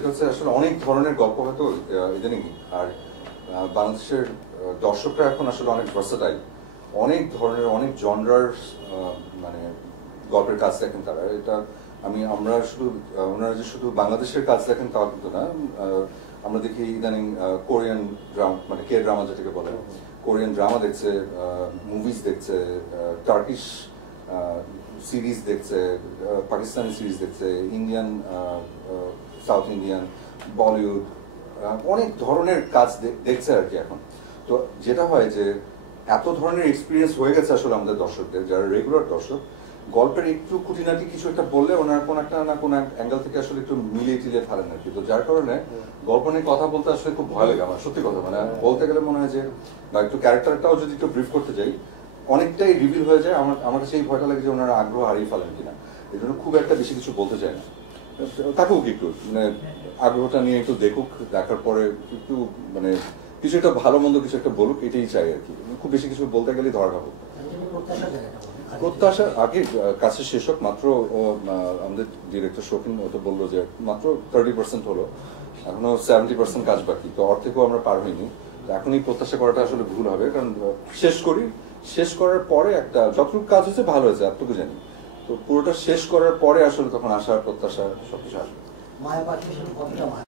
সেটা হচ্ছে আসলে অনেক ধরনের গল্প হয়তো ইদানিং, আর বাংলাদেশের দর্শকরা এখন আসলে অনেক ভার্সেটাইল, অনেক ধরনের অনেক জনরার মানে গল্পের কাজ দেখেন তারা। এটা আমরা শুধু ওনারা যে শুধু বাংলাদেশের কাজ দেখেন তা কিন্তু না, আমরা দেখি ইদানিং কোরিয়ান ড্রামা, মানে কে ড্রামা যেটাকে বলে, কোরিয়ান ড্রামা দেখছে, মুভিজ দেখছে, টার্কিশ সিরিজ দেখছে, পাকিস্তানি সিরিজ দেখছে, ইন্ডিয়ান, সাউথ ইন্ডিয়ান, বলিউড, অনেক ধরনের কাজ দেখছে আর কি এখন। তো যেটা হয় যে এত ধরনের এক্সপিরিয়েন্স হয়ে গেছে আসলে আমাদের দর্শকদের, যারা রেগুলার দর্শক, গল্পের একটু খুঁটিনাটি কিছু একটা বললে ওনার কোন একটা না কোন অ্যাঙ্গেল থেকে আসলে একটু মিলিয়ে টিলিয়ে ফেলেন আর কি। তো যার কারণে গল্প নিয়ে কথা বলতে আসলে খুব ভয় লাগে আমার, সত্যি কথা। মানে বলতে গেলে মনে হয় যে, বা একটু ক্যারেক্টারটাও যদি একটু ব্রিফ করতে যাই, অনেকটাই রিভিল হয়ে যায়। আমার কাছে এই ভয়টা লাগে যে ওনারা আগ্রহ হারিয়ে ফেলেন কিনা, এই জন্য খুব একটা বেশি কিছু বলতে চায় না। থাকুক একটু, মানে আগ্রহটা নিয়ে একটু দেখুক, দেখার পরে একটু মানে কিছু একটা ভালো মন্দ কিছু একটা বলুক, এটাই চাই আর কি। খুব বেশি কিছু বলতে গেলে ধরা খাবো। প্রত্যাশা আগে কাছে শেষ হোক, মাত্র আমাদের ডিরেক্টর শৌখিন তো বললো যে মাত্র 30% হলো, এখনো 70% কাজ বাকি, তো অর্ধেকও আমরা পার হইনি। এখনই প্রত্যাশা করাটা আসলে ভুল হবে, কারণ শেষ করার পরে একটা যতটুকু কাজ হয়েছে ভালো হয়েছে এতটুকু জানি, তো পুরোটা শেষ করার পরে আসলে তখন আশা প্রত্যাশা সবকিছু আসবে।